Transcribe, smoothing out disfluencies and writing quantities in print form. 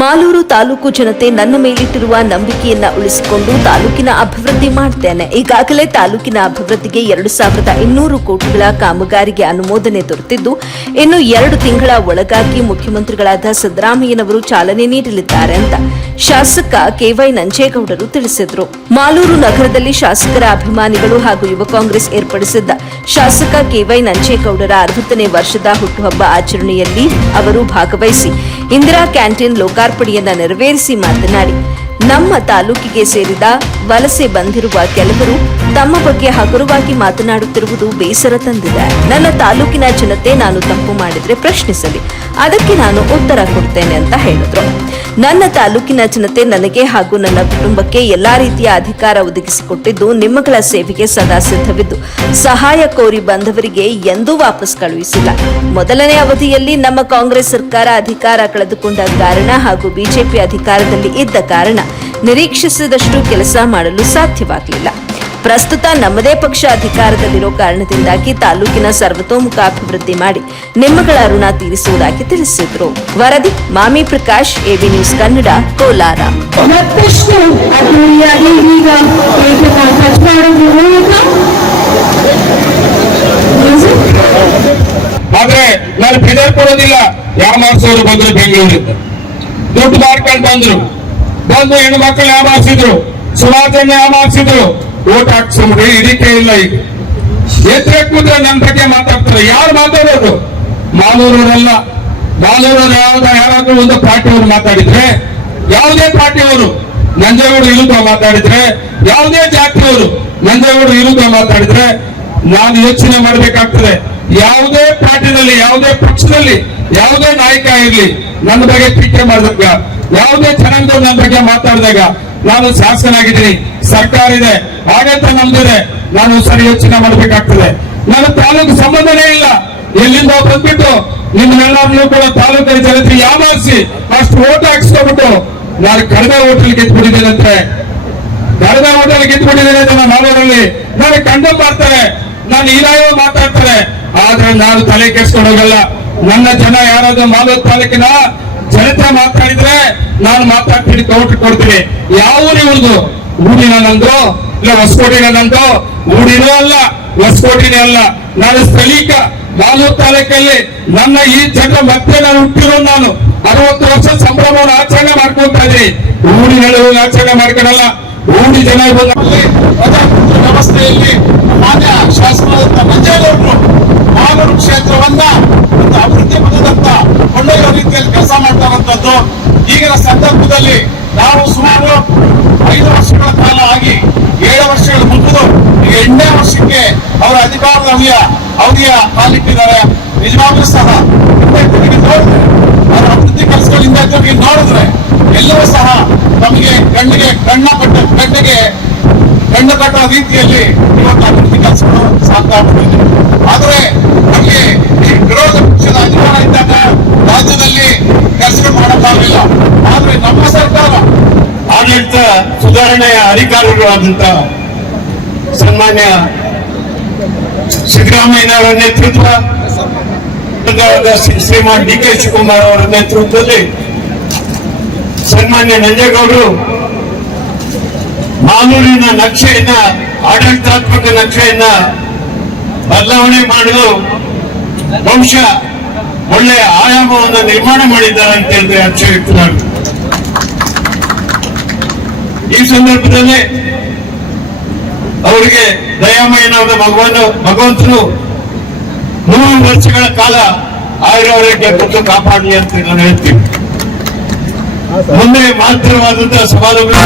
ಮಾಲೂರು ತಾಲೂಕು ಜನತೆ ನನ್ನ ಮೇಲಿಟ್ಟಿರುವ ನಂಬಿಕೆಯನ್ನ ಉಳಿಸಿಕೊಂಡು ತಾಲೂಕಿನ ಅಭಿವೃದ್ಧಿ ಮಾಡ್ತೇನೆ. ಈಗಾಗಲೇ ತಾಲೂಕಿನ ಅಭಿವೃದ್ಧಿಗೆ 2200 ಕೋಟಿಗಳ ಕಾಮಗಾರಿಗೆ ಅನುಮೋದನೆ ದೊರೆತಿದ್ದು, ಇನ್ನು 2 ತಿಂಗಳ ಒಳಗಾಗಿ ಮುಖ್ಯಮಂತ್ರಿಗಳಾದ ಸಿದ್ದರಾಮಯ್ಯನವರು ಚಾಲನೆ ನೀಡಲಿದ್ದಾರೆ ಅಂತ ಶಾಸಕ ಕೆವೈ ನಂಜೇಗೌಡರು ತಿಳಿಸಿದರು. ಮಾಲೂರು ನಗರದಲ್ಲಿ ಶಾಸಕರ ಅಭಿಮಾನಿಗಳು ಹಾಗೂ ಯುವ ಕಾಂಗ್ರೆಸ್ ಏರ್ಪಡಿಸಿದ್ದ ಶಾಸಕ ಕೆವೈ ನಂಜೇಗೌಡರ 60ನೇ ವರ್ಷದ ಹುಟ್ಟುಹಬ್ಬ ಆಚರಣೆಯಲ್ಲಿ ಅವರು ಭಾಗವಹಿಸಿ ಇಂದಿರಾ ಕ್ಯಾಂಟೀನ್ ಲೋಕಾರ್ಪಣೆಯನ್ನ ನೆರವೇರಿಸಿ ಮಾತನಾಡಿ, ನಮ್ಮ ತಾಲೂಕಿಗೆ ಸೇರಿದ ವಲಸೆ ಬಂದಿರುವ ಕೆಲವರು ತಮ್ಮ ಬಗ್ಗೆ ಹಗುರವಾಗಿ ಮಾತನಾಡುತ್ತಿರುವುದು ಬೇಸರ ತಂದಿದೆ. ನನ್ನ ತಾಲೂಕಿನ ಜನತೆ ನಾನು ತಪ್ಪು ಮಾಡಿದ್ರೆ ಪ್ರಶ್ನಿಸಲಿ, ಅದಕ್ಕೆ ನಾನು ಉತ್ತರ ಕೊಡ್ತೇನೆ ಅಂತ ಹೇಳಿದ್ರು. ನನ್ನ ತಾಲೂಕಿನ ಜನತೆ ನನಗೆ ಹಾಗೂ ನನ್ನ ಕುಟುಂಬಕ್ಕೆ ಎಲ್ಲಾ ರೀತಿಯ ಅಧಿಕಾರ ಒದಗಿಸಿಕೊಟ್ಟಿದ್ದು, ನಿಮ್ಮಗಳ ಸೇವೆಗೆ ಸದಾ ಸಿದ್ಧವಿದ್ದು ಸಹಾಯ ಕೋರಿ ಬಂದವರಿಗೆ ಎಂದೂ ವಾಪಸ್ ಕಳುಹಿಸಿಲ್ಲ. ಮೊದಲನೇ ಅವಧಿಯಲ್ಲಿ ನಮ್ಮ ಕಾಂಗ್ರೆಸ್ ಸರ್ಕಾರ ಅಧಿಕಾರ ಕಳೆದುಕೊಂಡ ಕಾರಣ ಹಾಗೂ ಬಿಜೆಪಿ ಅಧಿಕಾರದಲ್ಲಿ ಇದ್ದ ಕಾರಣ ನಿರೀಕ್ಷಿಸಿದಷ್ಟು ಕೆಲಸ ಮಾಡಲು ಸಾಧ್ಯವಾಗಲಿಲ್ಲ. ಪ್ರಸ್ತುತ ನಮ್ಮದೇ ಪಕ್ಷ ಅಧಿಕಾರದಲ್ಲಿರೋ ಕಾರಣದಿಂದಾಗಿ ತಾಲೂಕಿನ ಸರ್ವತೋಮುಖ ಅಭಿವೃದ್ಧಿ ಮಾಡಿ ನಿಮ್ಮಗಳ ಋಣ ತೀರಿಸುವುದಾಗಿ ತಿಳಿಸಿದರು. ವರದಿ ಮಾಮಿ ಪ್ರಕಾಶ್, ಎಬಿ ನ್ಯೂಸ್ ಕನ್ನಡ, ಕೋಲಾರ. ಆದ್ರೆ ನಾನು ಫಿಡರ್ ಕೊಡೋದಿಲ್ಲ. ಯಾಮಾರಿಸೋರು ಬಂದ್ರು, ಬೆಂಗಳೂರಿಂದ ದುಡ್ಡು ಮಾಡ್ಕೊಂಡು ಬಂದು ಹೆಣ್ಣು ಮಕ್ಕಳು ಯಾಮಾರಿಸಿದ್ರು, ಸುಮಾರು ಯಾಮಾರಿಸಿದ್ರು. ಓಟ್ ಹಾಕ್ಸ್ಕೊಂಡ್ರೆ ಇದಕ್ಕೆ ಇಲ್ಲ. ಈಗ ಎತ್ತರೆ ಕೂತ್ರೆ ನನ್ನ ಬಗ್ಗೆ ಮಾತಾಡ್ತಾರೆ. ಯಾರು ಮಾತಾಡೋದು? ಮಾಲೂರವರಲ್ಲ. ಮಾಲೂರವರು ಯಾರಾದ್ರೂ ಒಂದು ಪಾರ್ಟಿಯವರು ಮಾತಾಡಿದ್ರೆ, ಯಾವುದೇ ಪಾರ್ಟಿಯವರು ನಂಜೇಗೌಡರು ವಿರುದ್ಧ ಮಾತಾಡಿದ್ರೆ, ಯಾವುದೇ ಜಾತಿಯವರು ನಂಜೇಗೌಡರು ವಿರುದ್ಧ ಮಾತಾಡಿದ್ರೆ ನಾನು ಯೋಚನೆ ಮಾಡಬೇಕಾಗ್ತದೆ. ಯಾವುದೇ ಪಾರ್ಟಿನಲ್ಲಿ, ಯಾವುದೇ ಪಕ್ಷದಲ್ಲಿ, ಯಾವುದೇ ನಾಯಕ ಇರಲಿ ನನ್ನ ಬಗ್ಗೆ ಟೀಕೆ ಮಾಡಿದಾಗ, ಯಾವುದೇ ಜನಾಂಗದವ್ರು ನನ್ನ ಬಗ್ಗೆ ಮಾತಾಡಿದಾಗ ನಾನು ಶಾಸಕನಾಗಿದ್ದೀನಿ, ಸರ್ಕಾರ ಇದೆ, ಆಡಳಿತ ನಮ್ದಿದೆ, ನಾನು ಸರಿ ಯೋಚನೆ ಮಾಡಬೇಕಾಗ್ತದೆ. ನನ್ನ ತಾಲೂಕು ಸಂಬಂಧನೇ ಇಲ್ಲ. ಎಲ್ಲಿಂದ ಬಂದ್ಬಿಟ್ಟು ನಿಮ್ಮೆಲ್ಲರನ್ನೂ ಕೂಡ ತಾಲೂಕಿನ ಜನತೆ ಯಾಮಾರಿಸಿ ಅಷ್ಟು ಓಟ್ ಹಾಕ್ಸ್ಕೊಬಿಟ್ಟು ನಾನು ಕಡಿಮೆ ಹೋಟೆಲ್ ಗೆದ್ಬಿಟ್ಟಿದ್ದೇನೆ ಅಂದ್ರೆ, ಕಡಿಮೆ ಹೋಟೆಲ್ ಗೆದ್ಬಿಟ್ಟಿದ್ದೇನೆ ಅಂತ ನಾನು ಮಾಲೂರಲ್ಲಿ ನಾನು ಕಂಡು ಮಾಡ್ತಾರೆ, ನಾನು ಹೀರಾಯೋ ಮಾತಾಡ್ತಾರೆ. ಆದ್ರೆ ನಾನು ತಲೆ ಕೆಡ್ಸ್ಕೊಂಡು ಹೋಗಲ್ಲ. ನನ್ನ ಜನ ಯಾರಾದ್ರೂ ಮಾಲೂರು ತಾಲೂಕಿನ ಜನತೆ ಮಾತಾಡಿದ್ರೆ ನಾನು ಮಾತಾಡ್ತೀನಿ, ಕೌಂಟ್ ಕೊಡ್ತೀನಿ. ಯಾವ ಊರಿದು? ಊರಿನ ನಂದು ಇಲ್ಲ ಹೊಸಕೋಟಿನ ನಂದು? ಊರಿನೂ ಅಲ್ಲ, ಹೊಸಕೋಟಿನೇ ಅಲ್ಲ. ನಾನು ಸ್ಥಳೀಕ ಮಾಲೂರು ತಾಲೂಕಲ್ಲಿ ನನ್ನ ಈ ಜನರ ಮತ್ತೆ ನಾನು ಹುಟ್ಟಿರೋ. ನಾನು 60 ವರ್ಷ ಸಂಭ್ರಮವನ್ನು ಆಚರಣೆ ಮಾಡ್ಕೊಳ್ತಾ ಇದ್ದೀನಿ. ಊರಿನಲ್ಲಿ ಆಚರಣೆ ಮಾಡ್ಕೊಳಲ್ಲ. ಊರಿ ಜನ ವ್ಯವಸ್ಥೆಯಲ್ಲಿ ಮಾನ್ಯ ಶಾಸಕರಾದಂತಹ ಮಂಜೇಗೌಡರು ಮಾಲೂರು ಕ್ಷೇತ್ರವನ್ನ ಒಂದು ಅಭಿವೃದ್ಧಿ ಪಥದತ್ತ ಕೊಂಡೊಯ್ಯುವ ರೀತಿಯಲ್ಲಿ ಕೆಲಸ ಮಾಡ್ತಾರಂತದ್ದು. ಈಗಿನ ಸಂದರ್ಭದಲ್ಲಿ ನಾವು ಸುಮಾರು 5 ವರ್ಷಗಳ ಕಾಲ ಆಗಿ 7 ವರ್ಷಗಳು ಮುಗಿದು ಈಗ 8ನೇ ವರ್ಷಕ್ಕೆ ಅವರ ಅಧಿಕಾರದ ಅವಧಿಯ ಕಾಲಿಟ್ಟಿದ್ದಾರೆ. ನಿಜವಾಗ್ಲೂ ಸಹ ಹಿಂದೆ ತಿರುಗಿ ನೋಡಿದ್ರೆ, ಅವರ ಅಭಿವೃದ್ಧಿ ಕೆಲಸಗಳಿಂದ ತಿರುಗಿ ನೋಡಿದ್ರೆ ಎಲ್ಲವೂ ಸಹ ನಮಗೆ ಕಣ್ಣಿಗೆ ಕಣ್ಣು ಕಟ್ಟುವ ರೀತಿಯಲ್ಲಿ ಇವತ್ತು ಅಭಿವೃದ್ಧಿ ಕೆಲಸಗಳು ಸಾಗ್ತಾ ಬಂದಿದೆ. ಆದರೆ ನಮಗೆ ಈ ವಿರೋಧ ಪಕ್ಷದ ಅಧಿಕಾರ ಇದ್ದಾಗ ರಾಜ್ಯದಲ್ಲಿ ಕೆಲಸಗಳು ಮಾಡೋಕ್ಕಾಗಲಿಲ್ಲ. ಆದ್ರೆ ನಮ್ಮ ಸರ್ಕಾರ ಆಡಳಿತ ಸುಧಾರಣೆಯ ಅಧಿಕಾರಿಗಳು ಆದಂತ ಸನ್ಮಾನ್ಯ ಸಿದ್ದರಾಮಯ್ಯನವರ ನೇತೃತ್ವ, ಶ್ರೀಮಾನ್ ಡಿ ಕೆ ಶಿವಕುಮಾರ್ ಅವರ ನೇತೃತ್ವದಲ್ಲಿ ಸನ್ಮಾನ್ಯ ನಂಜೇಗೌಡರು ಮಾಲೂರಿನ ನಕ್ಷೆಯನ್ನ, ಆಡಳಿತಾತ್ಮಕ ನಕ್ಷೆಯನ್ನ ಬದಲಾವಣೆ ಮಾಡಲು ಬಹುಶಃ ಒಳ್ಳೆಯ ಆಯಾಮವನ್ನು ನಿರ್ಮಾಣ ಮಾಡಿದ್ದಾರೆ ಅಂತ ಹೇಳಿದ್ರೆ ಅಚ್ಚರಿಯುಕ್ತರಾಗ. ಈ ಸಂದರ್ಭದಲ್ಲಿ ಅವರಿಗೆ ದಯಾಮಯನಾದ ಭಗವಂತನು 100 ವರ್ಷಗಳ ಕಾಲ ಆಯುರಾರೋಗ್ಯ ಕೊಟ್ಟು ಕಾಪಾಡಲಿ ಅಂತ ನಾನು ಹೇಳ್ತೀನಿ. ಮುಂದೆ ಮಾತ್ರವಾದಂತಹ ಸವಾಲುಗಳು